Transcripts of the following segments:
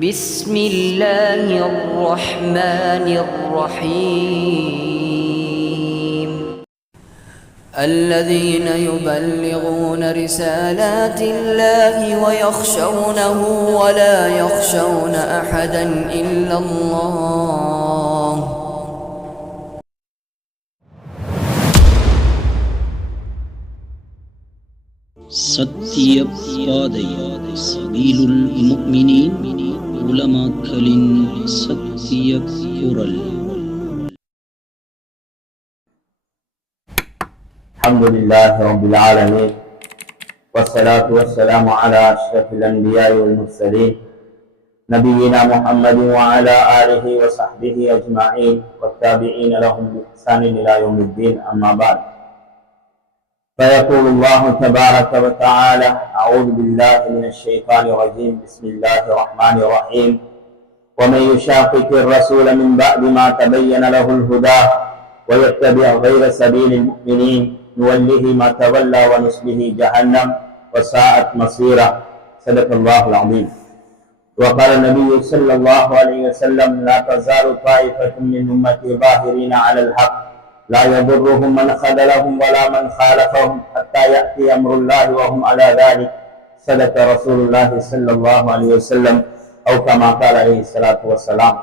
بسم الله الرحمن الرحيم الذين يبلغون رسالات الله ويخشونه ولا يخشون أحدا إلا الله சத்திய பாதை சபீலுல் முஃமினீன் உலமாக்களின் சத்திய குரல். அல்ஹம்துலில்லாஹி ரப்பில் ஆலமீன் வஸ்ஸலாத்து வஸ்ஸலாமு அலா அஷ்ரஃபில் அன்பியாஇ வல் முர்ஸலீன் நபியினா முஹம்மதின் வ அலா ஆலிஹி வ ஸஹ்பிஹி அஜ்மஈன் வத்தாபிஈன லஹும் பிஇஹ்சானின் இலா யௌமிddin அம்மா பஅத். فيقول الله تبارك وتعالى: أعوذ بالله من الشيطان الرجيم. بسم الله الرحمن الرحيم. ومن يشاقق الرسول من بعد ما تبين له الهدى ويتبع غير سبيل المؤمنين نوله ما تولى ونصله جهنم وساءت مصيرا. صدق الله العظيم. وقال النبي صلى الله عليه وسلم: لا تزال طائفة من أمتي ظاهرين على الحق لا يضرهم من خذلهم ولا من خالفهم حتى يأتي أمر الله وهم على ذلك. صدق رسول الله صلى الله عليه وسلم أو كما قال عليه الصلاة والسلام.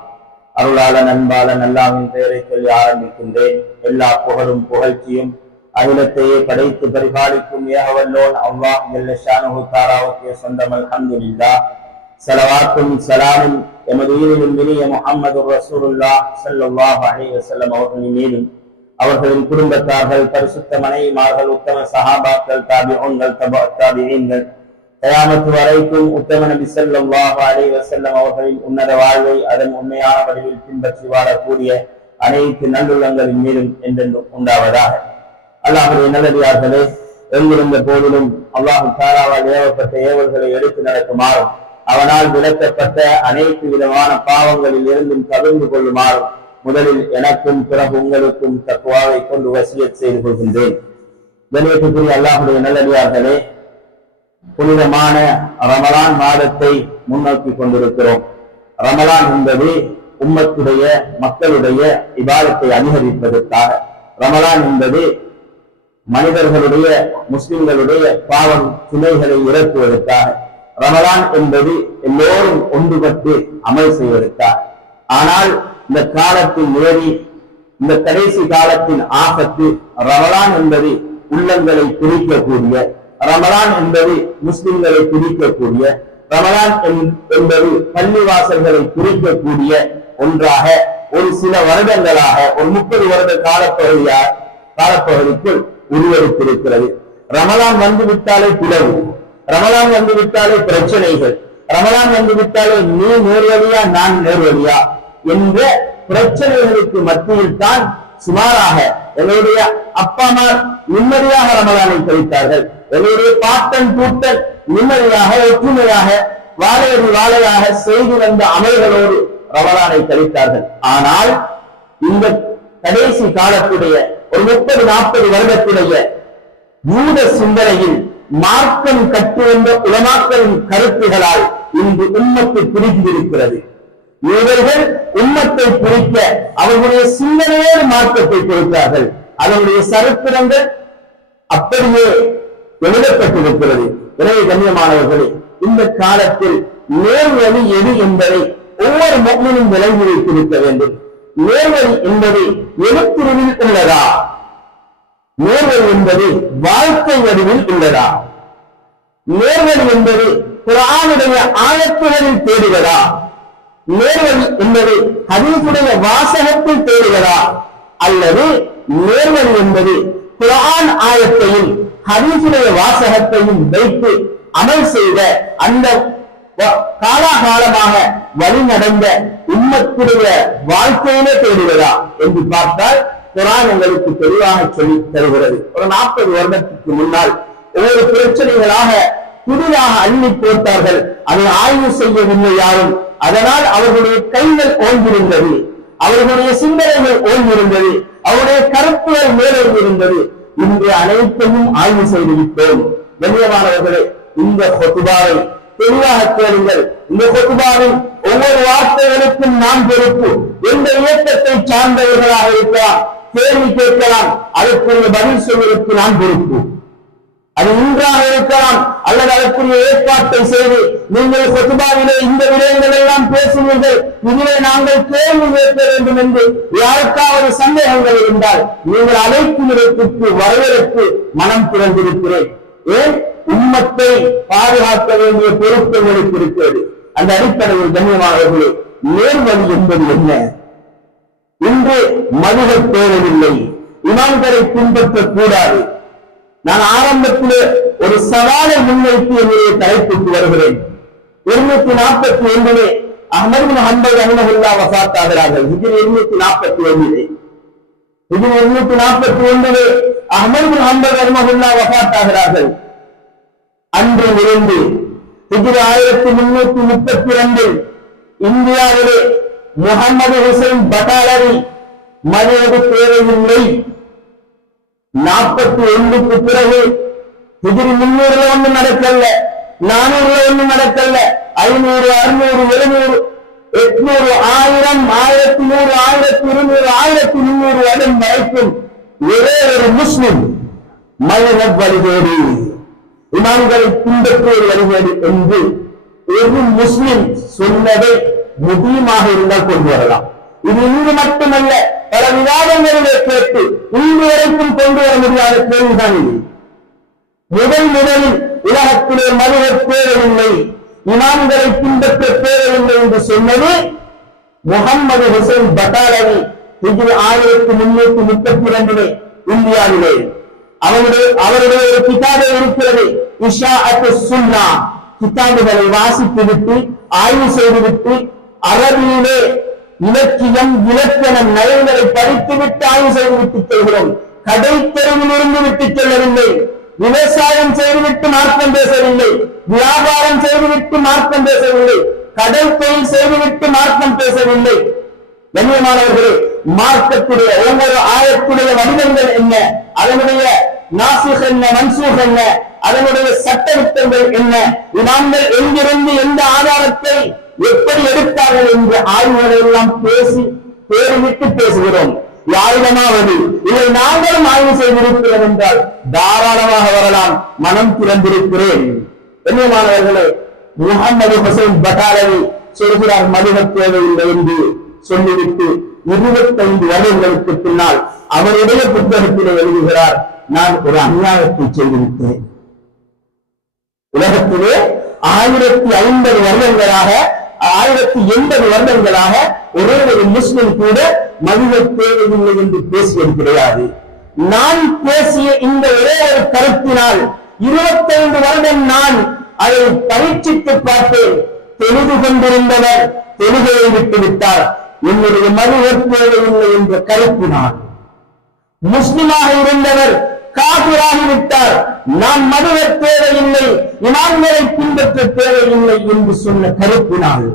அருளாளன் அன்பாளன் அல்லாஹ்வின் பெயரை சொல்லி ஆரம்பிக்கின்றேன். எல்லா புகழும் புகழ்ச்சியும் அகிலத்தையே படைத்து பரிபாலிக்கும் ஏகவல்லோன் அல்லாஹ் ஜல்ல ஷானுஹு தஆலாவுக்கே சொந்தம். அல்ஹம்துலில்லாஹ். ஸலவாத்தும் ஸலாமும் எமது உயிரினும் இனிய முஹம்மது ரசூலுல்லாஹ் ஸல்லல்லாஹு அலைஹி வஸல்லம் அவர்களின் மீதும் அவர்களின் குடும்பத்தார்கள், பரிசுத்த மனைவிமார்கள், உத்தம சஹாபாக்கள், தாபிஊன்கள், தபஅத் தாபிஈன்கள், கயாமத்து வரைக்கும் உத்தம நபி ஸல்லல்லாஹு அலைஹி வஸல்லம் அவர்களின் உன்னத வாழ்வை அதன் உண்மையான வடிவில் பின்பற்றி வாழக்கூடிய அனைத்து நல்லுள்ளங்களின் மீதும் என்றென்றும் உண்டாவதாக. அல்லாஹ்வுடைய நல்லடியார்களே, எங்கிருந்த போதிலும் அல்லாஹ் தஆலாவால் ஏவப்பட்ட ஏவல்களை எடுத்து நடக்குமாறும் அவனால் விலக்கப்பட்ட அனைத்து விதமான பாவங்களில் இருந்தும் தவிர்ந்து கொள்ளுமாறும் முதலில் எனக்கும் பிறகு உங்களுக்கும் தக்வாவை கொண்டு வசியத் செய்து கொள்கின்றேன். கண்ணியத்துக்குரிய அல்லாஹ்வுடைய நல்லடியார்களே, புனிதமான ரமலான் மாதத்தை முன்னோக்கி கொண்டிருக்கிறோம். ரமலான் என்பது உம்மத்துடைய மக்களுடைய இபாதத்தை அதிகரிப்பதற்காக, ரமலான் என்பது மனிதர்களுடைய முஸ்லிம்களுடைய பாவம் சுமைகளை இறக்குவதற்காக, ரமலான் என்பது எல்லோரும் ஒன்றுபட்டு அமல் செய்வதற்காக. ஆனால் இந்த காலத்தின் நேரி, இந்த கடைசி காலத்தின் ஆபத்து, ரமலான் என்பது உள்ளங்களை பிரிக்கக்கூடிய, ரமலான் என்பது முஸ்லிம்களை பிரிக்கக்கூடிய, ரமலான் என்பது பள்ளிவாசல்களை பிரிக்கக்கூடிய ஒன்றாக ஒரு சில வருடங்களாக, ஒரு 30 வருட காலப்பகுதிக்குள் உருவெடுத்திருக்கிறது. ரமலான் வந்துவிட்டாலே பிளவு, ரமலான் வந்துவிட்டாலே பிரச்சனைகள், ரமலான் வந்துவிட்டாலே நீ நேர்வழியா நான் நேர்வழியா என்ற பிரச்சனைகளுக்கு மத்தியில் தான் சுமாராக எங்களுடைய அப்பா அம்மா நிம்மதியாக ரமலானை கழித்தார்கள். எங்களுடைய பாட்டன் கூட்டன் நிம்மதியாக ஒற்றுமையாக வாழையாக செய்து வந்த அமல்களோடு ரமலானை கழித்தார்கள். ஆனால் இந்த கடைசி காலத்துடைய ஒரு 30-40 வருடத்துடைய யூத சிந்தனையில் மார்க்கம் கற்று வந்த உலமாக்களின் கருத்துகளால் இன்று உம்மத்து பிரிந்திருக்கிறது. இவர்கள் உம்மத்தை பிரிக்க அவர்களுடைய சிந்தனையோடு மார்க்கத்தை கொடுத்தார்கள். அதனுடைய சரித்திரங்கள் அப்படியே எழுதப்பட்டிருக்கிறது. எனவே கண்ணியமானவர்களே, இந்த காலத்தில் நேர்வழி எது என்பதை ஒவ்வொரு முஃமினும் விளங்கி வைத்திருக்க வேண்டும். நேர்வழி என்பது எழுத்துருவில் உள்ளதா? நேர்வழி என்பது வாழ்க்கை வடிவில் உள்ளதா? நேர்வழி என்பது குர்ஆனுடைய ஆயத்துகளில் தேடுவதா? நேர்வழி என்பது ஹதீஸுடைய வாசகத்தில் தேடுவதா? அல்லது நேர்வழி என்பது குர்ஆன் ஆயத்தையும் ஹதீஸுடைய வாசகத்தையும் வைத்து அமல் செய்த அந்த காலாகாலமாக வழி நடந்த உம்மத்துடைய வாழ்க்கையிலே தேடுவதா என்று பார்த்தால் குர்ஆன் உங்களுக்கு தெளிவாக சொல்லி தருகிறது. ஒரு 40 வருடத்துக்கு முன்னால் ஒவ்வொரு பிரச்சனைகளாக புதிதாக அள்ளி போட்டார்கள். அதை ஆய்வு செய்யவில்லை யாரும். அதனால் அவர்களுடைய கைகள் ஓய்ந்திருந்தது, அவர்களுடைய சிந்தனைகள் ஓய்ந்திருந்தது, அவருடைய கருத்துகள் மேலோங்கியிருந்தது. இன்று அனைத்தையும் ஆய்வு செய்து விட்டோம். கண்ணியமானவர்களே, இந்த ஹுத்பாவை தெளிவாக கேளுங்கள். இந்த குத்பாவின் ஒவ்வொரு வார்த்தைகளுக்கும் நாம் பொறுப்பு. எந்த இயக்கத்தை சார்ந்தவர்களாக இருக்கலாம், கேள்வி கேட்கலாம், அதற்குரிய பதில் சொல்வதற்கு நாம் பொறுப்பு. அது இன்றாக இருக்கலாம் அல்லது அதற்குரிய ஏற்பாட்டை செய்து நீங்கள் குத்பாவிலே இந்த விடயங்கள் எல்லாம் பேசுவீர்கள், இதிலே நாங்கள் கேள்வி கேட்க வேண்டும் என்று யாருக்காவது சந்தேகங்கள் இருந்தால் நீங்கள் அழைக்கும் இடத்திற்கு வருவதற்கு மனம் திறந்திருக்கிறேன். ஏன் உம்மத்தை பாதுகாக்க வேண்டிய பொறுப்பு எங்களுக்கு இருக்கிறது. அந்த அடிப்படையில் கண்ணியமானவர்களே, நேர்வழி என்பது என்ன? இன்று மதுகள் தேவையில்லை, இமாம்களை பின்பற்றக்கூடாது. நான் ஆரம்பத்திலே ஒரு சவாலை முன்வைத்து என்னுடைய தலைப்புக்கு வருகிறேன். 241 அஹ்மத் பின் ஹம்பல் ரஹ்மத்துல்லாஹி வஃபாத்தாகிறார்கள். ஹிஜ்ரி 241 அஹ்மத் பின் ஹம்பல் ரஹ்மத்துல்லாஹி வஃபாத்தாகிறார்கள். அன்றிலிருந்து ஹிஜ்ரி 1332 இந்தியாவிலே முகமது ஹுசைன் பட்டாலவி மதுவது தேவையில்லை, 41க்கு பிறகு ஹிஜ்ரி 300ல ஒண்ணும் நடக்கல, 400ல ஒண்ணும் நடக்கல, 500, 600, 700, 800, 1000, 1100, 1200, 1300 வருடம் வரைக்கும் ஒரே ஒரு முஸ்லிம் மதுஹப் வழிகேடு, இமாம்களை பின்பற்றுவது வழிகேடு என்று ஒரு முஸ்லிம் சொன்னதை முஸ்லிமாக இருந்தால் கொண்டு வரலாம். இது இங்கு மட்டுமல்ல, பல விவாதங்களிலே கேட்டு இன்று வரைக்கும் கொண்டு வர முடியாத கேள்விதான் இது. முதலில் உலகத்திலே மதுஹப் தேவையில்லை, இமாம்களை பின்பற்ற தேவையில்லை என்று சொன்னது முகமது ஹுசைன் பட்டாலவி ஹிஜ்ரி 1332 இந்தியாவிலே. அவருடைய ஒரு கிதாபே இருக்கிறது, இஷாஅத்து சுன்னா. கிதாபுகளை வாசித்துவிட்டு ஆய்வு செய்துவிட்டு அரபியிலே இலக்கியம் இலக்கண நயங்களை படித்துவிட்டு ஆய்வு செய்துவிட்டு செல்கிறோம். கடை தெருவில் இருந்து விட்டு செல்லவில்லை, விவசாயம் செய்துவிட்டு மார்க்கம் பேசவில்லை, வியாபாரம் செய்துவிட்டு மார்க்கம் பேசவில்லை, கடல் தொழில் செய்துவிட்டு மார்க்கம் பேசவில்லை. கண்ணியமானவர்களே, மார்க்கத்துடைய ஒவ்வொரு ஆயத்துடைய வடிவங்கள் என்ன, அதனுடைய நாசிக் என்ன, மன்சூக் என்ன, அதனுடைய சட்டத்திட்டங்கள் என்ன, இமாம்கள் எங்கிருந்து எந்த ஆதாரத்தை எப்படி எடுத்தார்கள் என்ற ஆய்வுகளை எல்லாம் பேசி பேரிவிட்டு பேசுகிறோம். யாரிடமாவது இதை நாங்களும் ஆய்வு செய்திருக்கிறோம் என்றால் தாராளமாக வரலாம், மனம் திறந்திருக்கிறேன். கண்ணியமானவர்களே, முகமது ஹுசைன் பட்டாலவி சொல்கிறார் மதுஹப் தேவையில்லை என்று சொல்லிவிட்டு 25 வருடங்களுக்கு பின்னால் அவருடைய புத்தகத்திலே எழுதுகிறார், நான் ஒரு அநியாயத்தை செய்திருக்கிறேன். உலகத்திலே 1050 வருடங்களாக 1080 வருடங்களாக ஒரே ஒரு முஸ்லிம் கூட மதுஹப் தேவையில்லை என்று பேசியது கிடையாது. நான் பேசிய இந்த ஒரே ஒரு கருத்தினால் 25 வருடம் நான் அதை பரீட்சித்து பார்த்தேன். தெளிவு கொண்டிருந்தவர் தெளிவை விட்டு விட்டார். என்னுடைய மதுஹப் தேவையில்லை என்ற கருத்தினால் முஸ்லிமாக இருந்தவர் காபிராகிவிட்டார். நான் மதுஹப் தேவையில்லை, இமாம்களை பின்பற்ற தேவையில்லை என்று சொன்ன கருத்தினால்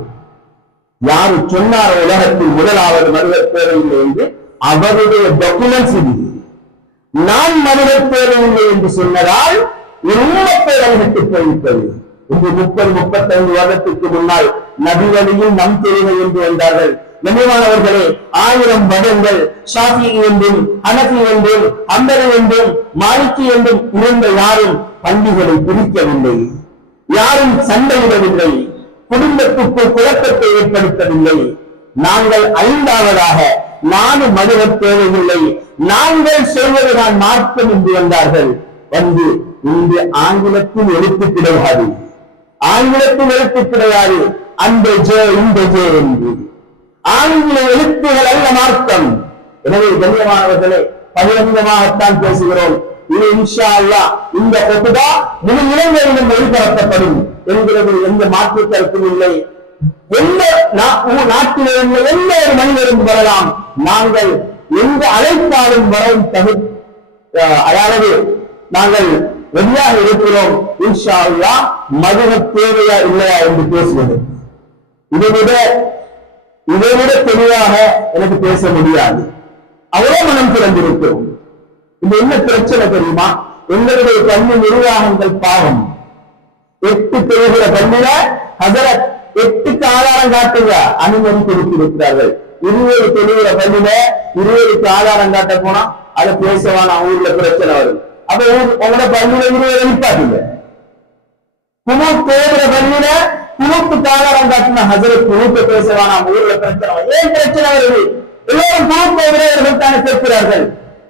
யாரு சொன்னார் உலகத்தில் முதலாவது மதுஹப் தேவையில்லை என்று? அவருடைய டாக்குமெண்ட்ஸ் இது. நான் மதுஹப் தேவையில்லை என்று சொன்னதால் உம்மத்தை வழிபட்டு போய்விட்டது. இன்று 30-35 வருடத்திற்கு முன்னால் நபி வழியில் நம் தேவை என்று வந்தார்கள். கண்ணியமானவர்களே, 1000 மதங்கள், ஷாஃபி என்றும் ஹனஃபி என்றும் ஹம்பலி என்றும் மாலிகி என்றும் இருந்த யாரும் பண்டிகளை பிரிக்கவில்லை, யாரும் சண்டையிடவில்லை, குடும்பத்துக்குள் குழப்பத்தை ஏற்படுத்தவில்லை. நாங்கள் 5வதாக நானும் மதுஹப் தேவையில்லை, நாங்கள் சொல்வதுதான் மார்க்கம் என்று வந்தார்கள். வந்து இன்று ஆங்கிலத்தில் எழுத்து கிடையாது, ஆங்கிலத்தில் எழுத்து கிடையாது, அந்த ஜே இந்த ஜே என்று ஆங்கில எழுத்துகள் அல்ல மார்க்கம். எனவே கண்ணியமானவர்களே, பகிரங்கமாகத்தான் பேசுகிறோம். இது இன்ஷா அல்லாஹ் இந்த குத்பா முழு இளைஞரிடம் ஒளிபரப்பப்படும் என்கிறது எந்த மாற்று கருத்தும் இல்லை. எந்த நாட்டிலே எந்த ஒரு மனிதரும் வரலாம், நாங்கள் எந்த அழைப்பாலும் வரவும் அதாவது நாங்கள் ரெடியாக இருக்கிறோம். இன்ஷா அல்லாஹ் மதுஹப் தேவையா இல்லையா என்று பேசுவது இதைவிட தெளிவாக எனக்கு பேச முடியாது. அவ்வளவு மனம் திறந்திருக்கிறோம். இது என்ன பிரச்சனை தெரியுமா? எங்களுடைய கல்வி நிர்வாகங்கள் பாவம். 8 தொழுகிற பள்ளியில ஹஜரத் 8க்கு ஆதாரம் காட்டுங்க அனுமதி கொடுத்திருக்கிறார்கள். 20 தொழுகிற பள்ளியில 20க்கு ஆதாரம் காட்ட போனா அதை பேசவான ஊர்ல பிரச்சனை வரும். அப்ப உங்களோட பள்ளியில 20 நிப்பாட்டுங்க. குனூத் தேடுற பள்ளியில குனூத்துக்கு ஆதாரம் காட்டின ஹஜரத் குனூத்தை பேசவான ஊர்ல பிரச்சனை வரும். ஏன் பிரச்சனை வருது? எல்லோரும் குனூத் தேடுறவர்கள் தானே கேட்கிறார்கள்.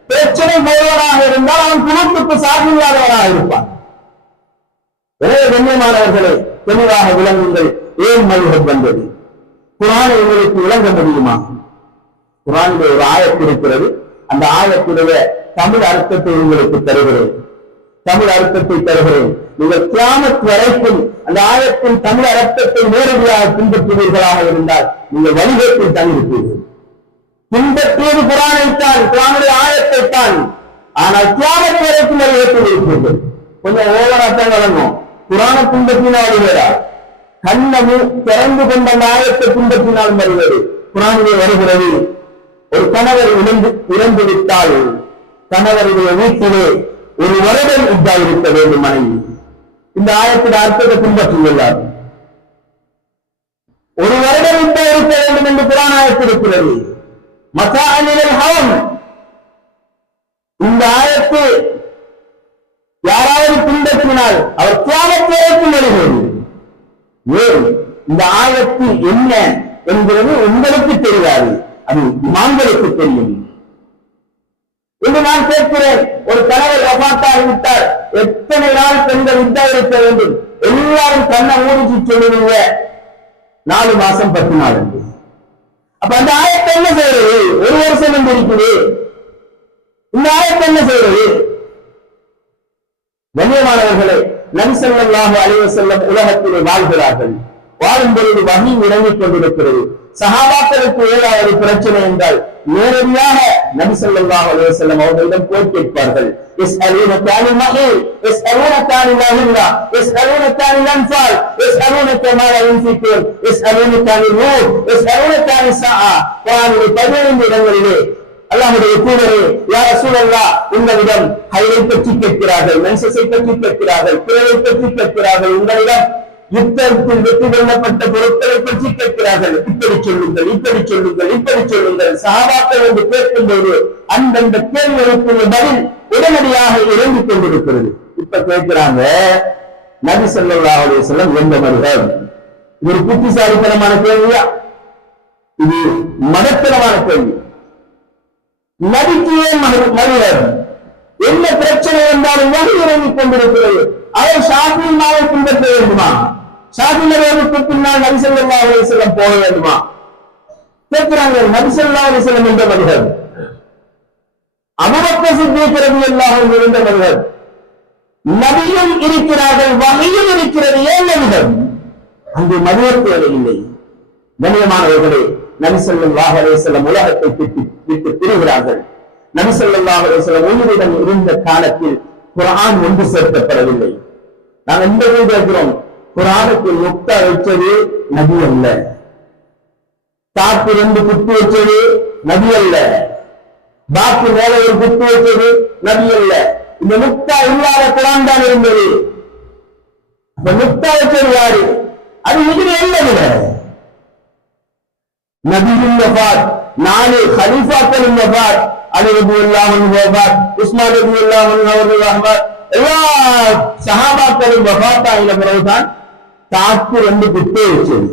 பிரச்சனை போவதாக இருந்தால் அவன் குனூத்துக்கு சார்பில்லாதவராக இருப்பான். எனவே கண்ணியமானவர்களே, தெளிவாக விளங்குங்கள். ஏன் மதுஹப் வந்தது? குர்ஆனை உங்களுக்கு விளங்க முடியுமா? குர்ஆனிலே ஒரு ஆயத்து இருக்கிறது. அந்த ஆயத்துடைய தமிழ் அர்த்தத்தை உங்களுக்கு தருகிறேன். தமிழ் அர்த்தத்தை தருகிறேன். நீங்கள் கியாமத் வரைக்கும் அந்த ஆயத்தின் தமிழ் அர்த்தத்தை நேரடியாக பின்பற்றுவீர்களாக இருந்தால் நீங்கள் வழிகேட்டில் தங்கியிருப்பீர்கள். பின்பற்றியது குர்ஆனைத்தான், குர்ஆனுடைய ஆயத்தைத்தான். ஆனால் கியாமத் வரைக்கும் வழிகேட்டில் இருப்பீர்கள். கொஞ்சம் ஓவராத்தான் வழங்கும். குர்ஆனை பின்பற்றினால் வருகிறா, கண்ணமு திறந்து கொண்ட ஆயத்தை பின்பற்றினால் வருகிறது. குர்ஆனிலே வருகிறது, ஒரு கணவர் இறந்து விட்டால் கணவருடைய வீட்டிலே 1 வருடம் இத்தா இருக்க வேண்டும் மனைவி. இந்த ஆயத்தின் அர்த்தத்தை பின்பற்றியுள்ளார். 1 வருடம் இத்தா இருக்க வேண்டும் என்று குர்ஆன் ஆயத்து இருக்கிறது. மத்தாஅனில் ஹவம், இந்த ஆயத்து யாராவது பின்பற்றினால் அவர் கியாமத் வரைக்கும் வருகிறது. ஏன் இந்த ஆயத்து என்ன என்கிறது உங்களுக்கு தெரியாது, அது இமாம்களுக்கு தெரியும் என்று நான் கேட்கிறேன். ஒரு கணவர் வஃபாத்தாகிவிட்டார், எத்தனை நாள் பெண்கள் இத்தா இருக்க வேண்டும்? எல்லாரும் கண்ணை மூடிச்சு சொல்லுவீங்க 4 மாசம் 10 நாள் என்று. அப்ப அந்த ஆயத்தை என்ன செய்யறது? 1 வருஷம் என்று இருக்குது. இந்த ஆயத்தை என்ன செய்யறது? கண்ணியமானவர்களே, நபி ஸல்லல்லாஹு அலைஹி வஸல்லம் உலகத்திலே வாழ்கிறார்கள். வாழும் பொழுது வஹீ இறங்கிக் கொண்டிருக்கிறது. சஹாபாக்களுக்கு ஏதாவது பிரச்சனை என்றால் நேரடியாக நபி ஸல்லல்லாஹு அலைஹி வஸல்லம் அவர்களிடம் போய் கேட்பார்கள். يسألونك عن المحيض يسألونك عن الأهلة يسألونك عن الأنفال يسألونك ماذا ينفقون يسألونك عن الروح يسألونك عن الساعة. குர்ஆனிலே 15 இடங்களிலே அல்லாஹ்வுடைய தூதரே யா ரசூலல்லாஹ் உங்களிடம் ஹைரை பற்றி கேட்கிறார்கள், மென்சஸை பற்றி கேட்கிறார்கள், பிறரை பற்றி கேட்கிறார்கள், உங்களிடம் யுத்தத்தில் வெற்றி கொள்ளப்பட்ட பொருட்களை பற்றி கேட்கிறார்கள், இப்படி சொல்லுங்கள் இப்படி சொல்லுங்கள் இப்படி சொல்லுங்கள். சஹாபாக்கள் என்று கேட்கும்போது அந்தந்த கேள்விகளுக்குள்ள பதில் உடனடியாக இறங்கிக் கொண்டிருக்கிறது. இப்ப கேட்கிறாங்க, நபி ஸல்லல்லாஹு அலைஹி வஸல்லம் எந்த மதுஹப்? இது ஒரு புத்திசாலித்தனமான கேள்வியா? இது மதத்தனமான கேள்வி. நபிக்கு ஏன் மதுஹப்? என்ன பிரச்சனை என்றாலும் வகி இறங்கிக் கொண்டிருக்கிறது. அவர் ஷாஃபி இமாமை பின்பற்ற வேண்டுமா? ஷாஃபி நபிக்கு பின்னால் நபி ஸல்லல்லாஹு அலைஹி வஸல்லம் போக வேண்டுமா? கேட்கிறாங்க. நபி ஸல்லல்லாஹு அலைஹி வஸல்லம் என்ற மதுஹப், அபூபக்கர் சித்திக் ரலியல்லாஹு அன்ஹு என்ற மதுஹப். நபியும் இருக்கிறார்கள், வஹியும் இருக்கிறது. ஏன் மதுஹப்? அங்கு மதுஹப் தேவையில்லை. கண்ணியமானவர்களே, நபி ஸல்லல்லாஹு அலைஹி வஸல்லம் உலகத்தை விட்டு பிரிகிறார்கள். நபி ஸல்லல்லாஹு அலைஹி வஸல்லம் உயிரிடம் இருந்த காலத்தில் குர்ஆன் ஒன்று சேர்க்கப்படவில்லை. நாங்கள் இந்த கேட்கிறோம், குர்ஆனுக்கு நுக்தா வச்சது நபி அல்ல, தாக்கு 2 குத்து வச்சது நபி அல்ல, பாக்கு மேல ஒரு குத்து வச்சது நபி அல்ல. இந்த நுக்தா இல்லாத குர்ஆன் தான் இருந்தது. அப்ப நுக்தா வச்சது யாரு? அது இது அல்ல. நபியின் வஃபாத், 4 கலீஃபாக்களின் வஃபாத், அலி ரலியல்லாஹு அன்ஹு வஃபாத், உஸ்மான் ரலியல்லாஹு அன்ஹு அவர்கள் வஃபாத், எல்லா சஹாபாக்களின் வஃபாத் ஆகின பிறகுதான் தாக்கு 2 குத்து வச்சது.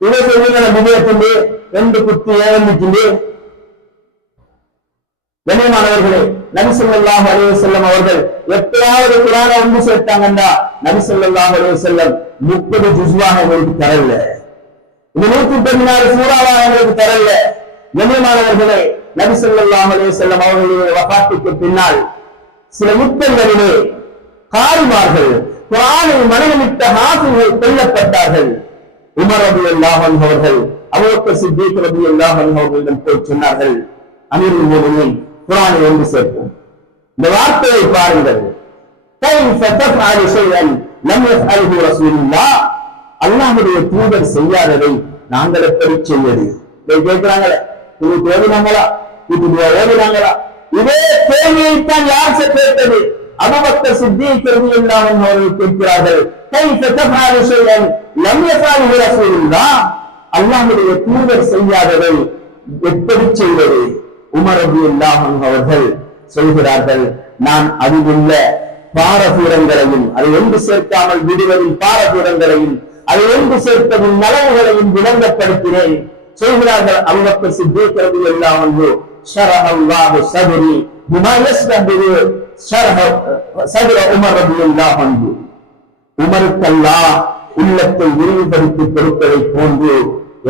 இதை சொல்லுங்க, விஜயத்துண்டு 2 குத்து ஏவந்துச்சு. கண்ணியமானவர்களே, நபி ஸல்லல்லாஹு அலைஹி வஸல்லம் அவர்கள் எப்பயாவது குர்ஆனை ஒன்று சேர்த்தாங்கன்னா நபி ஸல்லல்லாஹு அலைஹி வஸல்லம் 30 ஜுஸ்வாக எங்களுக்கு தரல, இந்த 116 சூறாவாக எங்களுக்கு தரல. கண்ணியமானவர்களே, நபி ஸல்லல்லாஹு அலைஹி வஸல்லம் அவர்களுடைய வஃபாத்துக்கு பின்னால் சில யுத்தங்களிலே காரிமார்கள், குர்ஆனை மனநமிட்ட ஹாஃபிஸ்கள் கொல்லப்பட்டார்கள். உமர் ரலியல்லாஹு அன்ஹு அவர்கள் அபூபக்கர் சித்திக் ரலியல்லாஹு அன்ஹு அவர்களிடம் போய் சொன்னார்கள், அமீருல் முஃமினீன், குர்ஆனை ஒன்று சேர்ப்போம். இந்த வார்த்தையை பாருங்கள். கைஃப தஃஅலு ஷைஅன் லம் யஃஅல்ஹு ரசூலுல்லாஹ், அல்லாஹ்வுடைய தூதர் செய்யாததை நாங்கள் எப்படி செய்வது? இதை கேட்கிறாங்களே, இது ஓதுனாங்களா, இது ஓதுனாங்களா? இதே கேள்வியைத்தான் யார் கேட்டது? அபூபக்கர் சித்தீக் ரலியல்லாஹு அன்ஹு அவர்கள் கேட்கிறார்கள், கைஃப தஃஅலு ஷைஅன் லம் யஃஅலு ரசூலுல்லாஹ், அல்லாஹ்வுடைய தூதர் செய்யாததை எப்படி செய்வது? உமர் ரலியல்லாஹு அன்ஹு அவர்கள் சொல்கிறார்கள், நான் அதிலுள்ள பாரதூரங்களையும் அதை ஒன்று சேர்க்காமல் விடுவதில் பாரதூரங்களையும் அதை ஒன்று சேர்ப்பதில் நலவுகளையும் விளங்கப்படுத்தினேன். சொல்கிறார்கள் அபூபக்கர் சித்தீக் ரலியல்லாஹு அன்ஹு, ஷரஹல்லாஹு ஸத்ரி பிமா யஸ்தபிரு ஷரஹ ஸத்ர உமர் ரலியல்லாஹு அன்ஹு, உமருக்கு அல்லாஹ் உள்ளத்தை விரிவுபடுத்தி கொடுப்பதை போன்று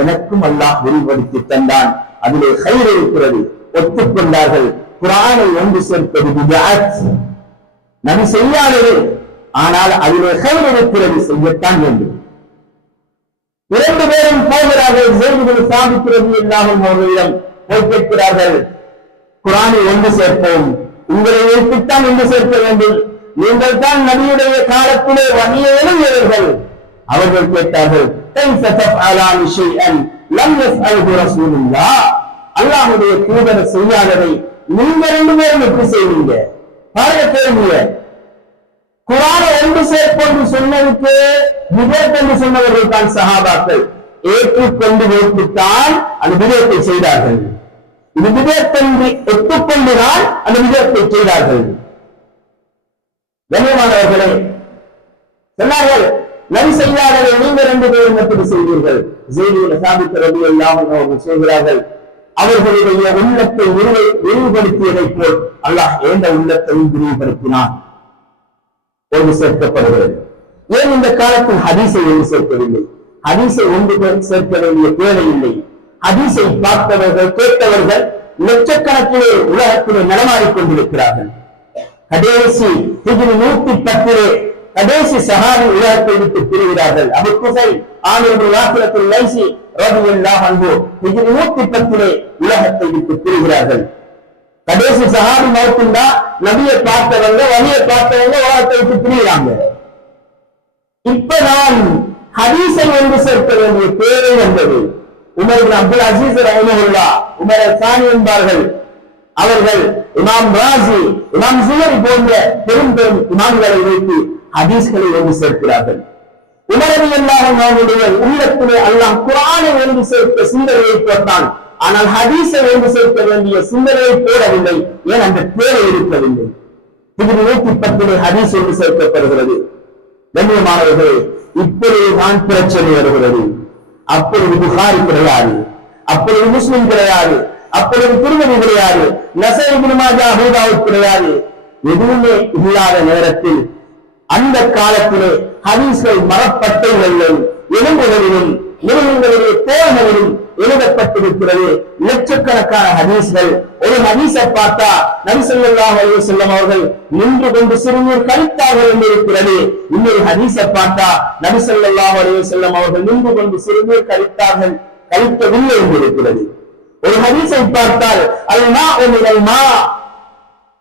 எனக்கும் அல்லாஹ் விரிவுபடுத்தி தந்தான். அதிலே கைர் இருக்கிறது. ஒத்துக்கொண்டார்கள். குர்ஆனை ஒன்று சேர்ப்பது பித்அத், நபி செய்யாதது, ஆனால் அதிலே கைர் இருக்கிறது, செய்யத்தான் வேண்டும். இரண்டு பேரும் போகிறார்கள். ஸைத் இப்னு சாபித் ரலியல்லாஹு அன்ஹு அவர்களிடம் போய் கேட்கிறார்கள், குர்ஆனை ஒன்று சேர்ப்போம், உங்களை வைத்துத்தான் ஒன்று சேர்க்க வேண்டும், நீங்கள் தான் நபியுடைய காலத்திலே வஹியை எழுதியவர்கள். அவர்கள் கேட்டார்கள், கைஃப தஃஅலானு ஷைஅன் லம் யஃஅல்ஹு ரசூலுல்லாஹ், அல்லாஹ்வுடைய தூதர் செய்யாததை நீங்க ரெண்டு பேரும் எப்படி செய்வீங்க? பாருங்க கேள்விய. குர்ஆனை ஒன்று சேர்ப்போம் சொன்னதுக்கு விதத் என்று சொன்னவர்கள் தான் சஹாபாக்கள். ஏற்றுக்கொண்டு வைத்துத்தான் அந்த விதத்தை செய்தார்கள். இது விதத் என்று ஒத்துக்கொண்டுதான் அந்த விதத்தை செய்தார்கள். கண்ணியமானவர்களே, சொன்னார்கள், நபி செய்யாததை நீங்க ரெண்டு பேரும் எப்படி செய்வீர்கள்? ஸைத் இப்னு சாபித் ரலியல்லாஹு அன்ஹு அவர்கள் சொல்கிறார்கள், அவர்களுடைய உள்ளத்தை விரிவுபடுத்தியதைப் போல் அல்லாஹ் ஏந்த உள்ளத்தையும் விரிவுபடுத்தினான். ஒன்று சேர்க்கப்படுகிறது. ஏன் இந்த காலத்தில் ஹதீஸை ஒன்று சேர்க்கவில்லை? ஹதீஸை ஒன்று சேர்க்க வேண்டிய தேவையில்லை. ஹதீஸை பார்த்தவர்கள் கேட்டவர்கள் லட்சக்கணக்கிலே உலகத்திலே நடமாடிக் கொண்டிருக்கிறார்கள். கடைசி ஹிஜ்ரி 110 கடைசி சஹாபி உலகத்தை விட்டு பிரிகிறார்கள். அபூ குஃபைல் ஆமிர் இப்னு வாசிலத்துல் லைஸி ரலியல்லாஹு அன்ஹு ஹிஜ்ரி 110 உலகத்தை விட்டு பிரிகிறார்கள். கடைசி சஹாபி மௌத்துண்டா நபியை பார்த்தவங்க வலியை பார்த்தவங்க உலகத்தை விட்டு பிரிகிறாங்க. இப்பதான் ஹதீஸை ஒன்று சேர்க்க வேண்டிய தேவை வந்தது. Umar ibn Abdul Azeez ரஹிமஹுல்லாஹ், Umar சானி என்பார்கள், அவர்கள் இமாம் ராஸி, இமாம் ஸுஹரி போன்ற பெரும் பெரும் இமாம்களை வைத்து ஹதீஸ்களை ஒன்று சேர்க்கிறார்கள். உமர் ரலியல்லாஹு அன்ஹு அவருடைய உள்ளத்திலே அல்லாஹ் குர்ஆனை ஒன்று சேர்க்க சிந்தனையை போட்டான். ஆனால் ஹதீஸை ஒன்று சேர்க்க வேண்டிய சிந்தனையை போடவில்லை. ஏன்? அந்த தேவை இருக்கவில்லை. ஹிஜ்ரி 110 ஹதீஸ் ஒன்று சேர்க்கப்படுகிறது. கண்ணியமானவர்களே, இப்பொழுது தான் பிரச்சனை வருகிறது. அப்பொழுது புகாரி கிடையாது, அப்பொழுது முஸ்லிம் கிடையாது, அப்பொழுது திருமதி கிடையாது, நஸஈ இப்னு மாஜா அபூ தாவூத் கிடையாது. எதுவுமே இல்லாத நேரத்தில் அந்த காலத்திலே ஹதீஸ்கள் மரப்பட்டைகளிலும் எலும்புகளிலும் மிருகங்களுடைய தோள்களிலும் எழுதப்பட்டிருக்கிறது. லட்சக்கணக்கான ஹதீஸ்கள். ஒரு ஹதீஸை பார்த்தா நபி ஸல்லல்லாஹு அலைஹி வஸல்லம் அவர்கள் நின்று கொண்டு சிறுநீர் கழித்தார்கள் என்று இருக்கிறது. இன்னொரு ஹதீஸை பார்த்தா நபி ஸல்லல்லாஹு அலைஹி வஸல்லம் அவர்கள் நின்று கொண்டு சிறுநீர் கழிக்கவில்லை என்று இருக்கிறது. ஒரு ஹதீஸை பார்த்தால் அல் மாஉ மினல் மா,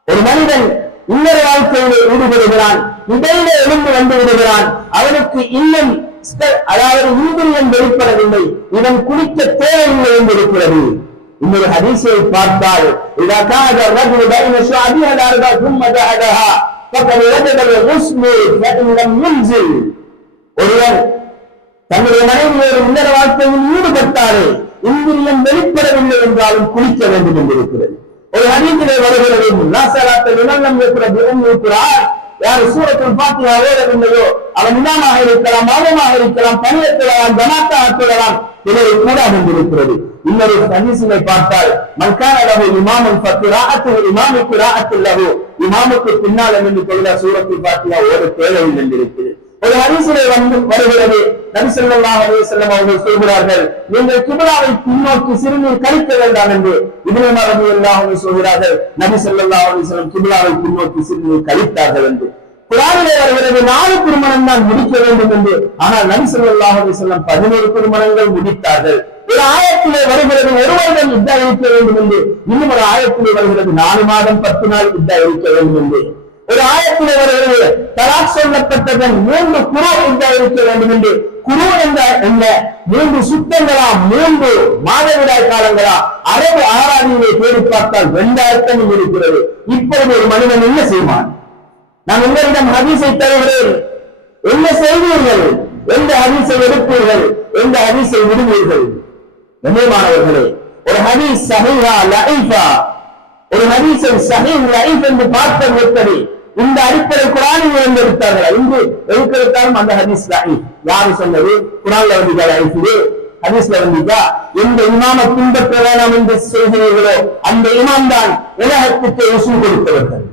ஒரு மனிதன் இன்னொரு வாழ்க்கையிலே ஈடுபடுகிறான், இடையில எழுந்து வந்து விடுகிறான், அவனுக்கு இன்னும் அதாவது இந்திரியம் வெளிப்படவில்லை, இவன் குளிக்க தேவையில்லை என்று இருக்கிறது. இன்னொரு ஹதீஸை பார்த்தால் இதா காத ரஜுல் பைன ஷஅபிஹா அர்பா ثم ஜஅதஹா ஃபகத் வஜத الغسل فإن لم ينزل, ஒருவன் தன்னுடைய மனைவியோடு இன்னொரு வாழ்க்கையில் ஈடுபட்டாலே இந்திரியம் வெளிப்படவில்லை என்றாலும் குளிக்க வேண்டும் என்று இருக்கிறது. ஒரு ஹதீஸிலே வருகிறது, லா ஸலாத்த லிமன் லம் யக்ரா பிஉம்மில் குர்ஆன், யார் சூரத்துல் ஃபாத்திஹா ஓதவில்லையோ அவன் இமாமாக இருக்கலாம், மாமமாக இருக்கலாம், பணியத்திலாம், ஜமாத்தாக தொழலாம், இதை கூட அமைந்திருக்கிறது. இன்னொரு ஹதீஸிலே பார்த்தால் மன் கான லஹு இமாமுன் ஃபகிராஅத்துஹு இமாமு கிராஅத்து லஹு, இமாமுக்கு பின்னால் நின்று தொழுத சூரத்துல் ஃபாத்திஹா ஓத தேவையில்லை என்று இருக்கிறது. ஒரு ஹதீஸிலே வருகிறது, நபி ஸல்லல்லாஹு அலைஹி வஸல்லம் அவர்கள் சொல்கிறார்கள், நீங்கள் கிப்லாவை பின்னோக்கி சிறுநீர் கழிக்க வேண்டாம் என்று. இப்னு உமர் ரலியல்லாஹு அன்ஹு சொல்கிறார்கள், நபி ஸல்லல்லாஹு அலைஹி வஸல்லம் கிப்லாவை பின்னோக்கி சிறுநீர் கழித்தார்கள் என்று. குர்ஆனிலே வருகிறது 4 திருமணம் தான் முடிக்க வேண்டும் என்று. ஆனால் நபி ஸல்லல்லாஹு அலைஹி வஸல்லம் 11 திருமணங்கள் முடித்தார்கள். ஒரு ஆயத்திலே வருகிறது 1 வருடம் இத்தா இருக்க வேண்டும் என்று. இன்னும் ஒரு ஆயத்திலே வருகிறது 4 மாதம் 10 நாள் இத்தா இருக்க வேண்டும் என்று. ஒரு ஆயத்திலே வருகிறது தலாக் சொல்லப்பட்டதன் 3 குரு இத்தா இருக்க வேண்டும் என்று. குரு என்ற 3 சுத்தங்களா, 3 மாதவிடாய் காலங்களா? அரபு ஆராதியிலே தேடி பார்த்தால் 2 அர்த்தமும் இருக்கிறது. இப்பொழுது ஒரு மனிதன் என்ன செய்வான்? நான் உங்களிடம் ஹதீஸை தருகிறேன், என்ன செய்வீர்கள், எந்த ஹதீஸை எடுப்பீர்கள், எந்த ஹதீஸை விடுவீர்கள்? கண்ணியமானவர்களே, ஒரு ஹதீஸ் ஸஹீஹா லஈஃபா, ஒரு ஹதீஸை ஸஹீஹ் லஈஃப் என்று பார்ப்பது எப்படி? இந்த அடிப்படை குர்ஆனில் இருந்து எடுத்தார்கள். இன்று எடுக்கிறதாலும் அந்த ஹதீஸ் லஈஃப். யாரு சொன்னது? குர்ஆன்ல வந்து லஈஃப், ஹதீஸ்ல வந்துட்டா எந்த இமாம பின்பற்ற வேணாம் என்று சொல்கிறீர்களோ அந்த இமாம் தான் உலகத்துக்கு உசூல் கொடுத்தவர்கள்.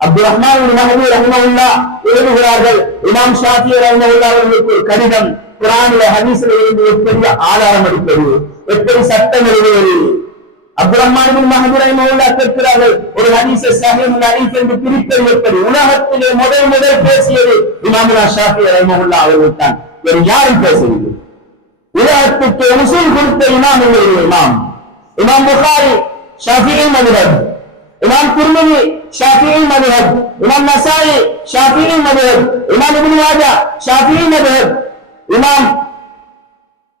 அப்துல் ரஹ்மான் இப்னு மஹ்தி ரஹ்மத்துல்லாஹ் எழுதுகிறார்கள், இமாம் ஷாஃபி ரஹ்மத்துல்லாஹ் அவர்களுக்கு ஒரு கடிதம், குர்ஆன்ல ஹதீஸ்ல இருந்து எப்படி ஆதாரம் எடுப்பது, எப்படி சட்டம் எழுதுவது. அப்துல் ரஹ்மான் இப்னு மஹ்தி ரஹ்மத்துல்லாஹ் கேட்கிறார்கள், ஒரு ஹதீஸை ஸஹீஹ் லஈஃப் என்று பிரிப்பது எப்படி? உலகத்திலே முதல் பேசியது இமாம் ஷாஃபி ரஹ்மத்துல்லாஹ் அவர்கள் தான், வேறு யாரும் பேசவில்லை. உலகத்துக்கு உசூல் கொடுத்த இமாம் இமாம் இமாம் புகாரி ஷாஃபிஈ மذهب, இமாம் திர்மிதி ஷாஃபிஈ மذهب, இமாம் நசாயி ஷாஃபிஈ மذهب, இமாம் இப்னு மாஜா ஷாஃபிஈ மذهب, இமாம்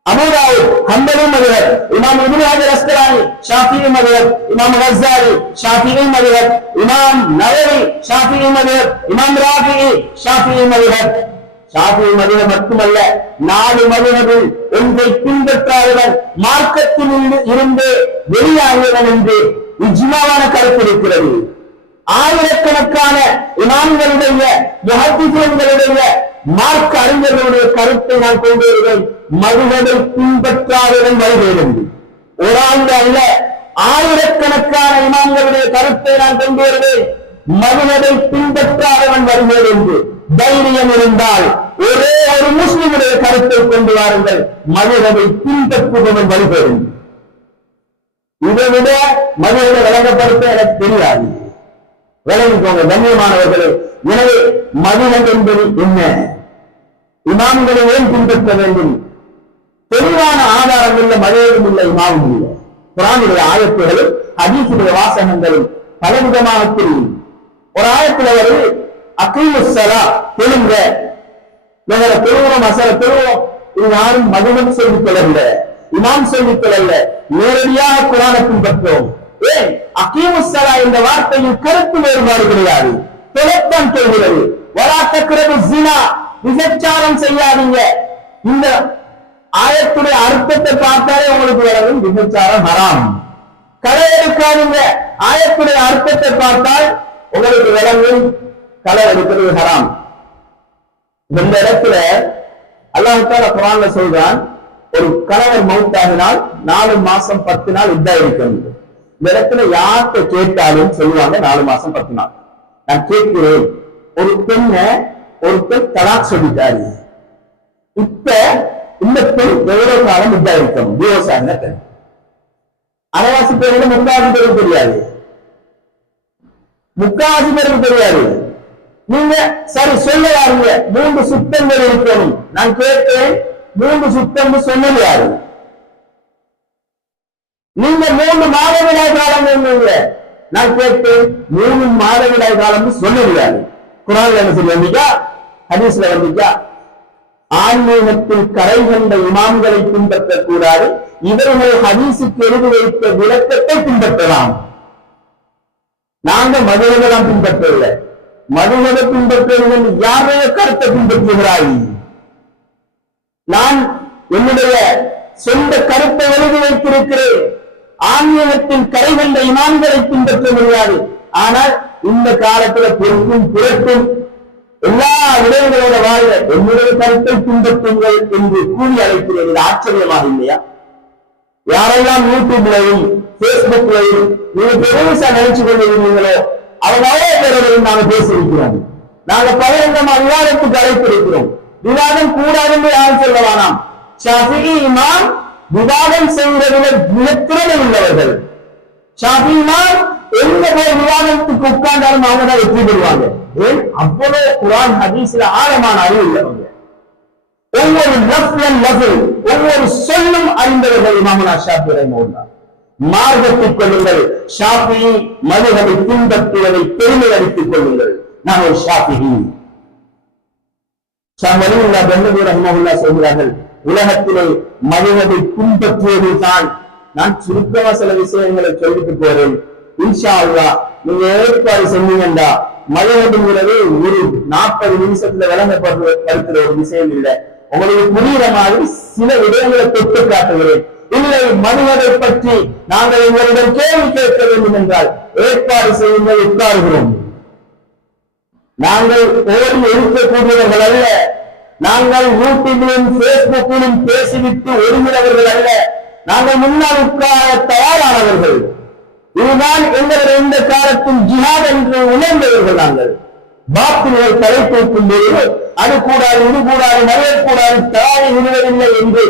அபூ தாவூத் ஹம்பலி மذهب, இமாம் இப்னு ஹஜர் அஸ்கலானி ஷாஃபிஈ மذهب, இமாம் கஸ்ஸாலி ஷாஃபிஈ மذهب, இமாம் நவவி ஷாஃபிஈ மذهب, இமாம் ராஃபிஈ ஷாஃபிஈ மذهب. ஷாஃபிஈ மذஹப் மட்டுமல்ல, 4 மذஹபில் ஒன்றை பின்பற்றாதவன் மார்க்கத்தில் இருந்து வெளியாகியவன் என்று இஜ்மாவான கருத்து இருக்கிறது. ஆயிரக்கணக்கான இமாம்களுடைய முஹத்திஸீன்களுடைய மார்க்க அறிஞர்களுடைய கருத்தை நான் கொண்டு வருவேன். மذஹபை பின்பற்றாதவன் வழிகேடும். ஒரு ஆண்டு அல்ல, ஆயிரக்கணக்கான இமாம்களுடைய கருத்தை நான் கொண்டு வருவேன். மذஹபை பின்பற்றாதவன் வழிகேடு என்று தைரியம் இருந்தால் ஒரே ஒரு முஸ்லிமுடைய கருத்தை கொண்டு வாருங்கள், மذஹபை பின்பற்றுபவன் வழிபடும். இதை விட மذஹபை விளங்கப்படுத்த எனக்கு தெரியாது. விளங்கிக்கோங்க கண்ணியமானவர்களே. எனவே மذஹப் என்பது என்ன, இமாம்களை ஏன் பின்பற்ற வேண்டும்? தெளிவான ஆதாரம் உள்ள மذஹபும் இல்லை, இமாமும் இல்லை. குர்ஆனுடைய ஆயத்துகளும் ஹதீஸுடைய வாசகங்களும் பலவிதமாக தெரியும். ஒரு ஆயத்தில் வருது, அகீமுஸ் ஸலா, தொழுங்க, நம்மள தொழுகிறோம், அசர தொழுகிறோம். இது யாரும் மதுமன் சொல்லிக் கொள்ளல, இமாம் சொல்லிக் கொள்ளல, நேரடியாக குர்ஆனை பின்பற்றோம். ஏன் அகீமுஸ் ஸலா என்ற வார்த்தையில் கருத்து வேறுபாடு கிடையாது, தொழத்தான் சொல்கிறது. வலா தக்ரபு ஸினா, விபச்சாரம் செய்யாதீங்க. இந்த ஆயத்துடைய அர்த்தத்தை பார்த்தாலே உங்களுக்கு விளங்கும், விபச்சாரம் ஹராம். களை எடுக்காதீங்க, ஆயத்துடைய அர்த்தத்தை பார்த்தால் உங்களுக்கு விளங்கும், களை எடுக்கிறது ஹராம். இந்த இடத்துல அல்லாஹ் தஆலா குர்ஆன்ல சொல்றான், ஒரு கணவர் மௌத்தாகினால் 4 மாசம் 10 நாள் இத்தா இருக்கணும். இந்த இடத்துல யார்கிட்ட கேட்டாலும் சொல்லுவாங்க 4 மாசம் 10 நாள். நான் கேட்கிறேன், ஒரு பெண்ணை ஒரு பெண் தலாக் சொல்லிட்டாரு, இப்ப இந்த பெண் எவ்வளவு காலம் இத்தா இருக்கணும்? விவசாய பெண் அரைவாசி பேருக்கு முக்காவாசி பேருக்கு தெரியாது, முக்காவாசி பேருக்கு தெரியாது. நீங்க சரி சொல்ல யாருங்க, 3 சுத்தங்கள் இருக்கணும். நான் கேட்கிறேன், 3 சுத்தம் சொன்னது யாரு? நீங்க 3 மாதவிடாய் காலம் என்னங்க? நான் கேட்கிறேன், 3 மாதவிடாய் காலம் சொன்னது யாரு? குர்ஆன்ல என்ன சொல்லி வந்தீங்க, ஹதீஸ்ல வந்தீங்க, ஆன்மீகத்தில் கரை கண்ட இமாம்களை பின்பற்றக்கூடாது, இவர்கள் ஹதீஸுக்கு எழுதி வைத்த விளக்கத்தை பின்பற்றலாம். நாங்க மதுரகலாம் பின்பற்றவில்லை, மதுரக பின்பற்றுவது யாருடைய கருத்தை பின்பற்றுகிறாய்? நான் என்னுடைய சொந்த கருத்தை எழுதி வைத்திருக்கிறேன். ஆன்மீகத்தின் கரை கண்ட இமாம்களை பின்பற்ற முடியாது. ஆனால் இந்த காலத்துல பொறுப்பும் புரட்டும் எல்லா விடயங்களோட வாழ என்னுடைய கருத்தை பின்பற்றுங்கள் என்று கூறி அழைக்கிறேன். இது ஆச்சரியமாக இல்லையா? யாரெல்லாம் யூடியூப்லையும் பேஸ்புக்லையும் நீங்க பெருசா நினைச்சு கொண்டிருந்தீங்களோ அவங்க அவ்வளவு பேரையும் நாங்க பேசியிருக்கிறோம். நாங்க பகிரங்கமா விவாதத்துக்கு அழைத்திருக்கிறோம். விவாதம் கூடாது என்று யாரும் சொல்ல வேணாம். ஷாஃபிஈ இமாம் விவாதம் செய்வதில் மிக திறமை உள்ளவர்கள். ஷாஃபிஈ இமாம் எந்த போய் விவாதத்துக்கு உட்கார்ந்தாலும் அவங்க தான் வெற்றி பெறுவாங்க. ஏன்? அவ்வளவு குர்ஆன் ஹதீஸ்ல ஆழமான அறிவு உள்ளவங்க. ஒவ்வொரு ஒவ்வொரு சொல்லும் அறிந்தவர்கள் இமாமுனா ஷாஃபிஈ ரஹ்மத்துல்லாஹ். மார்க்கத்தைக் கொள்ளுங்கள், ஷாஃபிஈ மதுஹபை பின்பற்றுவதை பெருமை அடித்துக் கொள்ளுங்கள். நான் ஒரு ஷாஃபிஈ. ஷாஃபிஈ ரஹ்மத்துல்லாஹ் சொல்கிறார்கள், உலகத்திலே மதுஹபை பின்பற்றுவது தான். நான் சுருக்கமா சில விஷயங்களை சொல்லிட்டு போறேன். இன்ஷா அல்லாஹ் நீங்க ஏற்பாடு செஞ்சீங்கண்டா மதுஹபுங்கிறது ஒரு 40 நிமிஷத்துல விளங்கப்படுத்துற ஒரு விஷயம் இல்லை. உங்களுக்கு புரியுற மாதிரி சில விடயங்களை தொட்டு காட்டுகிறேன். இல்லை மதுஹபை பற்றி நாங்கள் உங்களிடம் கேள்வி கேட்க வேண்டும் என்றால் ஏற்பாடு செய்யுங்கள், உட்காருகிறோம். நாங்கள் ஓடி எடுக்கக்கூடியவர்கள் அல்ல. நாங்கள் யூடியூபிலும் பேஸ்புக்கிலும் பேசிவிட்டு ஒருங்கிறவர்கள் அல்ல. நாங்கள் முன்னால் உட்கார தயாரானவர்கள். இதுதான் எங்களுடைய இந்த காலத்தில் ஜிஹாத் என்று உணர்ந்தவர்கள். நாங்கள் பாத்தில்கள் தலை தூக்கும் போது அது கூடாது, இது கூடாது, மறையக்கூடாது, தயாரி விடுவதில்லை என்று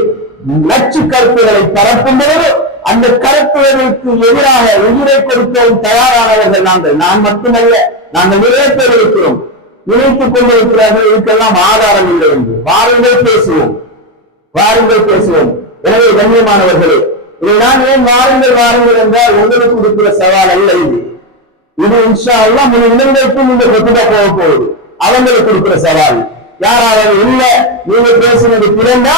நச்சு கருத்துக்களை பரப்பும் பொழுது அந்த கருத்துகளுக்கு எதிராக உயிரை கொடுக்கவும் தயாரானவர்கள் நாங்கள். நான் மட்டுமல்ல, நாங்கள் நிறைய பேர் இருக்கிறோம். நினைத்துக் கொண்டிருக்கிறார்கள் இதுக்கெல்லாம் ஆதாரம் இல்லை என்று. வாருங்கள் பேசுவோம், வாருங்கள் பேசுவோம். எனவே கண்ணியமானவர்களே, இதை நான் ஏன் வாருங்கள் வாருங்கள் என்றால் உங்களுக்கு கொடுக்கிற சவால் அல்ல இது. இது இன்ஷா அல்லாஹ் முழு இளைஞருக்கும் இந்த கொத்துதா போக போகுது. அவங்களுக்கு கொடுக்கிற சவால். யாராவது இல்ல நீங்க பேசுனது திறந்தா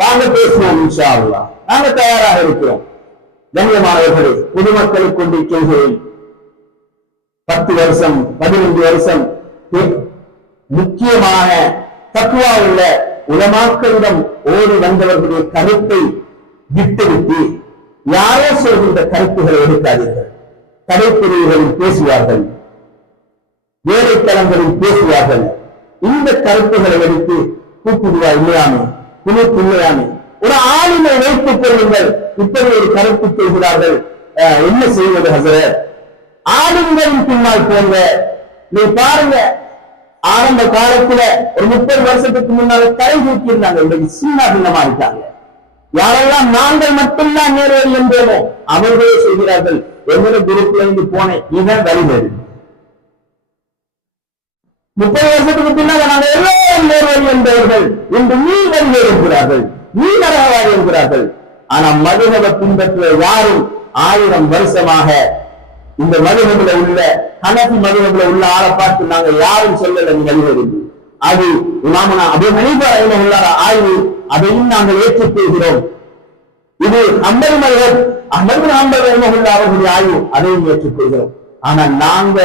வாங்க பேசுவோம் இன்ஷா அல்லாஹ். நாங்க தயாராக இருக்கிறோம். கண்ணியமானவர்களே, பொதுமக்களுக்கு கொண்டு சொல்கிறேன், 10 வருஷம் 15 வருஷம் முக்கியமான தக்குவா உள்ள உலமாக்களிடம் ஓடி வந்தவர்களுடைய கருத்தை விட்டுவிட்டு யாரோ சொல்கின்ற கருத்துக்களை எடுக்காதீர்கள். கடைப்பிரிவுகளில் பேசுவார்கள், வேலைத்தளங்களில் பேசுவார்கள். இந்த கருத்துக்களை எடுத்து கூப்பிடுவா இல்லையாமே, குழுக்கு இல்லையாமே, ஒரு ஆளுமை வைத்துக் கொள்ளுங்கள். இப்படி ஒரு கருத்து சொல்கிறார்கள், என்ன செய்வது ஹசரத்? ஆளுங்களின் பின்னால் போங்க. நீ பாருங்க, ஆரம்ப காலத்துல ஒரு 30 வருஷத்துக்கு முன்னால தலை தூக்கி இருந்தாங்க, இன்றைக்கு சின்ன பின்னமா இருக்காங்க. யாரெல்லாம் நாங்கள் மட்டும்தான் நேர்வழி என்றோமோ அவர்களே சொல்கிறார்கள், எங்களோட குரூப்ல இருந்து போனேன், இவன் வழிவழி. 30 வருஷத்துக்கு பின்னால நாங்கள் எல்லோரும் நேர்வழி என்பவர்கள் இன்று நீ வழி இருக்கிறார்கள், நீ நரகவாதி என்கிறார்கள். ஆனா மதுஹபை பின்பற்ற யாரும் 1000 வருஷமாக இந்த மதுஹபுல உள்ள ஹனஃபி மதுஹபுல உள்ள ஆளை பார்த்து நாங்க யாரும் சொல்லல நீ வழிவழி. அது இமாமுனா அபூ ஹனீஃபா ரஹிமஹுல்லாஹ் ஆய்வு, அதையும் நாங்கள் ஏற்றுக்கொள்கிறோம். இது ஹம்பல் மதுஹப், அஹ்மத் பின் ஹம்பல் ரஹிமஹுல்லாஹ் அவர்களுடைய ஆய்வு, அதையும் ஏற்றுக்கொள்கிறோம். ஆனா நாங்க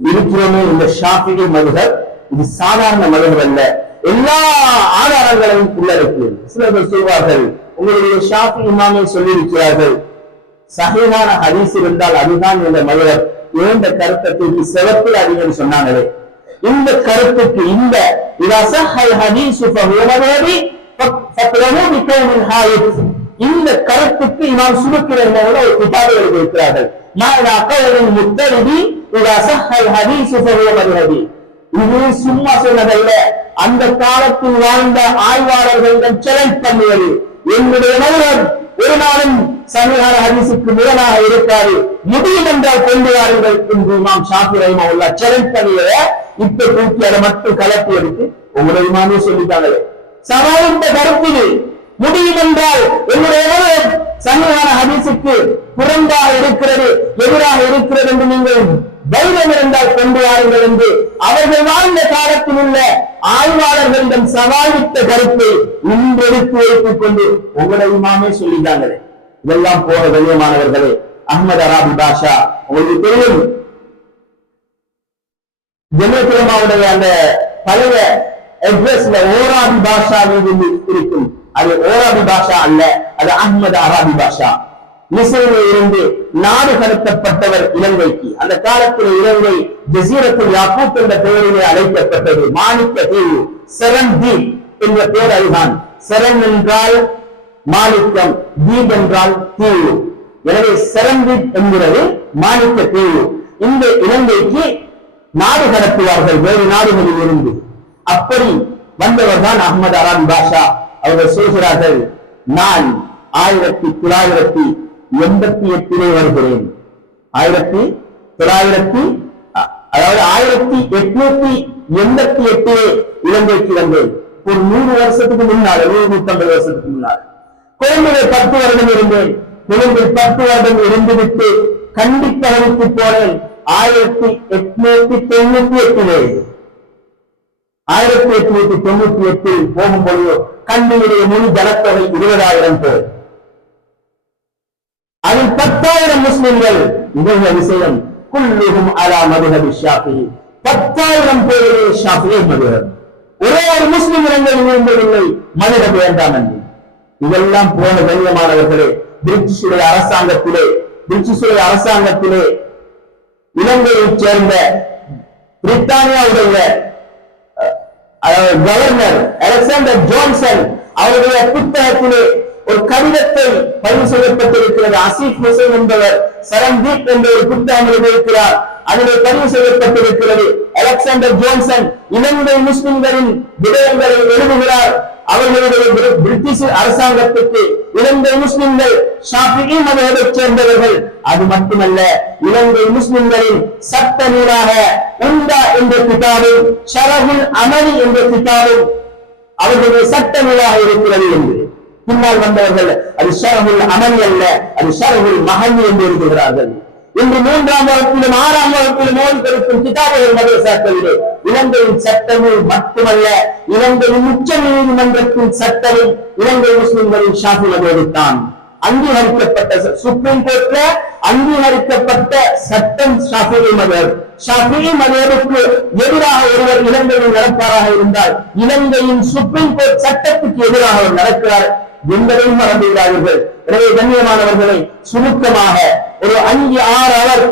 இருக்கிறோமே இந்த ஷாஃபிஈ மதுஹப், இது சாதாரண மதுஹப் அல்ல, எல்லா ஆதாரங்களையும் உள்ளடக்கியது. சிலர்கள் சொல்வார்கள், உங்களுடைய ஷாஃபிஈ இமாமை சொல்லியிருக்கிறார்கள், சஹீஹான ஹதீஸ் இருந்தால் அதுதான் இந்த மதுஹப். இந்த கருத்துக்கு செவத்தில் அதிகம் சொன்னாங்களே, இந்த கருத்துக்கு இந்த இந்த கருத்துக்கு இமாம் சுபக்கி ரஹ்மத்துல்லாஹி ஒரு கிதாபை எழுதியிருக்கிறார்கள். இது சும்மா சொன்னதல்ல, அந்த காலத்தில் வாழ்ந்த ஆய்வாளர்களிடம் சேலஞ்ச் பண்ணுவது. என்னுடைய மதுஹப் ஒரு நாளும் சஹீஹான ஹதீஸுக்கு முரணாக இருக்காது, முடியும் என்றால் கொண்டு வாருங்கள் என்று இமாம் ஷாஃபி ரஹிமஹுல்லாஹ் சேலஞ்ச் பண்ணியத இப்ப தூக்கி அதை மட்டும் கலப்பி எடுத்து உங்களுடைய இமாமே சொல்லிட்டாங்களே. சமாளித்த கருத்தில் முடியும் என்றால் என்னுடைய சஹீஹான ஹதீஸுக்கு புறம்பாக இருக்கிறது, எதிராக இருக்கிறது என்று நீங்கள் தைரியம் இருந்தால் கொண்டு வாருங்கள் என்று அவர்கள் வாழ்ந்த காலத்தில் உள்ள ஆய்வாளர்களிடம் சவாலித்த கருத்தை இன்று எடுத்து வைத்துக் கொண்டு உங்களுடைய இமாமே சொல்லிட்டாங்களே. இதெல்லாம் போற கண்ணியமானவர்களே, அஹ்மத் அராபி பாஷா உங்களுக்கு தெரியும், ஜமியத்துலமாவுடைய அந்த பழைய அட்ரஸ்ல ஓராபி பாஷா இருக்கும். அது ஓராபி பாஷா அல்ல, அது அஹ்மத் அராபி பாஷா. மிஸ்ரில் இருந்து நாடு கடத்தப்பட்டவர் இலங்கைக்கு. அந்த காலத்தில் இலங்கை ஜசீரத்துல் யாக்கூத் என்ற பெயரிலே அழைக்கப்பட்டது. மாணிக்க தீவு, சரண் தீப் என்ற பெயர் அதுதான். சரண் என்றால் மாணிக்கம், தீப் என்றால் தீவு. எனவே சரண் தீப் என்கிறது மாணிக்க தீவு. இந்த இலங்கைக்கு நாடு கடத்துவார்கள் வேறு நாடுகளில் இருந்து. அப்படி வந்தவர் தான் அஹ்மத் அராபி பாஷா. அவர்கள் சொல்கிறார்கள், நான் 1988 வருகிறேன். 1888 இலங்கைக்கு வந்தேன். ஒரு 100 வருஷத்துக்கு முன்னால், 150 வருஷத்துக்கு முன்னால் கொழும்பில் 10 வருடம் இருந்தேன். கொழும்பில் 10 வருடம் இருந்துவிட்டு கண்டி பகுதிக்கு போனேன் 1898 போகும்போது கண்டியுடைய முழு ஜனத்தொகை 20,000 பேர். அதில் 10,000 முஸ்லிம்கள், இவங்க விஷயம் குல்லுஹும் அலா மதுஹபி ஷாஃபிஈ 10,000 பேருடைய ஷாஃபிஈ மதுஹப். ஒரே ஒரு முஸ்லிம் இளைஞர் விரும்பவில்லை மதுஹப் வேண்டாம் என்று. இதெல்லாம் போன கண்ணியமானவர்களே பிரிட்டிஷுடைய அரசாங்கத்திலே இலங்கையைச் சேர்ந்த பிரித்தானியாவுடைய கவர்னர் அலெக்சாண்டர் ஜான்சன் அவருடைய புத்தகத்திலே ஒரு கடிதத்தை பதிவு செய்யப்பட்டிருக்கிறது. அசீப் ஹுசைன் என்பவர் சரண்தீப் என்ற ஒரு புத்தகம் எழுதியிருக்கிறார். அதிலே பதிவு செய்யப்பட்டிருக்கிறது. அலெக்சாண்டர் ஜான்சன் இலங்கை முஸ்லிம்களின் விடயங்களை எழுதுகிறார். அவர்களுடைய பிரிட்டிஷ் அரசாங்கத்துக்கு இலங்கை முஸ்லிம்கள் ஷாஃபிஈ மதுஹபைச் சேர்ந்தவர்கள். அது மட்டுமல்ல, இலங்கை முஸ்லிம்களின் சட்ட நூலாக உம்தா என்ற கிதாபும் ஷரஹுல் அமலி என்ற கிதாபும் அவர்களுடைய சட்ட நூலாக இருக்கிறது என்று பின்னால் வந்தவர்கள் அது ஷரஹுல் அமலி அல்ல, அது ஷரஹுல் மஹல்லி என்று எழுதுகிறார்கள். இன்று 3ஆம் வகுப்பிலும் 6ஆம் வகுப்பிலும் ஓடி கொடுக்கும் கிதாபுகள் மதரசாக்களிலே இலங்கையின் சட்டமும் மட்டுமல்ல, இலங்கையின் உச்ச நீதிமன்றத்தின் சட்டமும் இலங்கை முஸ்லிம்களின் ஷாஃபி மதுஹபுதான் அங்கீகரிக்கப்பட்ட, சுப்ரீம் கோர்ட்ல அங்கீகரிக்கப்பட்ட சட்டம் ஷாஃபிஈ மதுஹப். ஷாஃபிஈ மதுஹபுக்கு எதிராக ஒருவர் இலங்கையில் நடப்பாராக இருந்தால் இலங்கையின் சுப்ரீம் கோர்ட் சட்டத்துக்கு எதிராக அவர் நடக்கிறார் என்பதையும் மறந்துவிடாதீர்கள். எனவே கண்ணியமானவர்களை சுருக்கமாக ஒரு 5-6 அவர்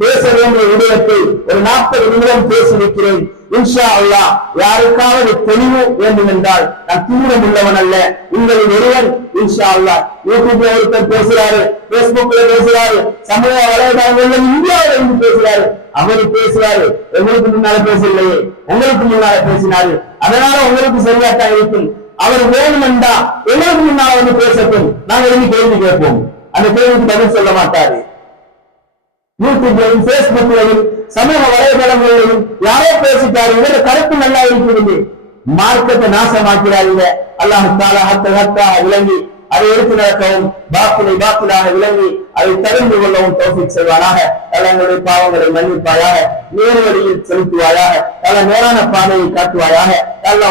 பேச வேண்டிய விடயத்தை ஒரு 40 நிமிடம் பேசியிருக்கிறேன். இன்ஷா அல்லாஹ் யாருக்காவது தெளிவு வேண்டும் என்றால், நான் தீவிரம் உள்ளவன் அல்ல, உங்களின் ஒருவன் இன்ஷா அல்லாஹ் யூடியூப்ல ஒருத்தர் பேசுறாரு, பேஸ்புக்ல பேசுறாரு, சமூக வலைதளங்கள்ல இந்தியாவில இருந்து பேசுறாரு, அவரு பேசுறாரு, உங்களுக்கு முன்னால பேசலையே, உங்களுக்கு முன்னால பேசினாரு, அதனால உங்களுக்கு சரியாத்தான் இருக்கும். அவர் வேணுமெண்டா எங்களுக்கு முன்னால வந்து பேசட்டும், நாங்கள் எழுதி கேள்வி கேட்போம். அந்த கேள்விக்கு பதில் சொல்ல மாட்டாரு. யூடியூப்லையும் பேஸ்புக்லையும் சமூக வலைதளங்களிலும் யாரோ பேசிட்டாரு, இவர கருத்து நல்லா இருக்கிறது, மார்க்கத்தை நாசமாக்கிறாங்க. அல்லாஹ் தஆலா ஹக்காக விளங்கி அதை எடுத்து நடக்கவும், பாத்திலாக விளங்கி அதை தெரிந்து கொள்ளவும் தௌஃபீக் செய்வானாக. எங்களுடைய பாவங்களை மன்னிப்பாயாக, நேர் வழியில் செலுத்துவாயாக, நேரான பாதையை காட்டுவாயாக.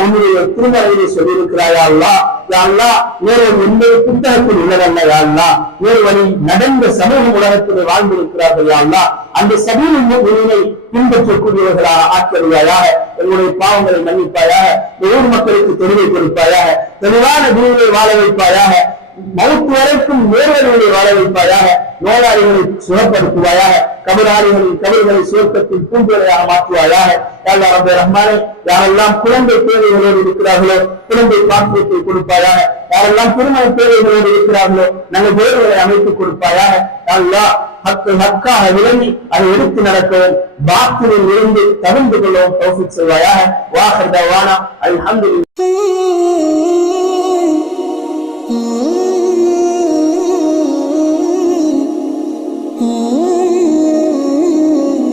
உன்னுடைய திருமறையிலே சொல்லியிருக்கிறாயா அல்லாஹ், யா அல்லாஹ் நேர்வழி என்பது புத்தகத்தில் உள்ளதல்ல யா அல்லாஹ், நேர்வழி நடந்த சமூக உலகத்திலே வாழ்ந்திருக்கிறார்கள் யா அல்லாஹ், அந்த சபீலின் முறையை பின்பற்றக்கூடியவர்களாக ஆக்கிடுவாயாக. எங்களுடைய பாவங்களை மன்னிப்பாயாக, ஊர் மக்களுக்கு தெளிவை கொடுப்பாயாக, தெளிவான தீனிலே வாழ வைப்பாயாக, மவுத்து வரைக்கும் நேர்வழிகளை வாழ வைப்பாயாக, நோயாளிகளை சுகப்படுத்துவாயாக, கபராளிகளின் கபர்களை சுவர்க்கத்தின் பூஞ்சோலையாக மாற்றுவாயாக. யா ரப்பே ரஹ்மானே, யாரெல்லாம் குழந்தை தேவைகளோடு இருக்கிறார்களோ குழந்தை பாக்கியத்தை கொடுப்பாயாக, யாரெல்லாம் திருமண தேவைகளோடு இருக்கிறார்களோ நல்ல தேவைகளை அமைத்துக் கொடுப்பாயாக. அல்லாஹ் ஹக்காக விளங்கி அதை எடுத்து நடக்கவும், பாத்திலில் இருந்து தவிர்த்து கொள்ளவும் தௌஃபீக் செய்வாயாக. வாஹிர் தஅவானா அல்ஹம்துலில்லாஹ்.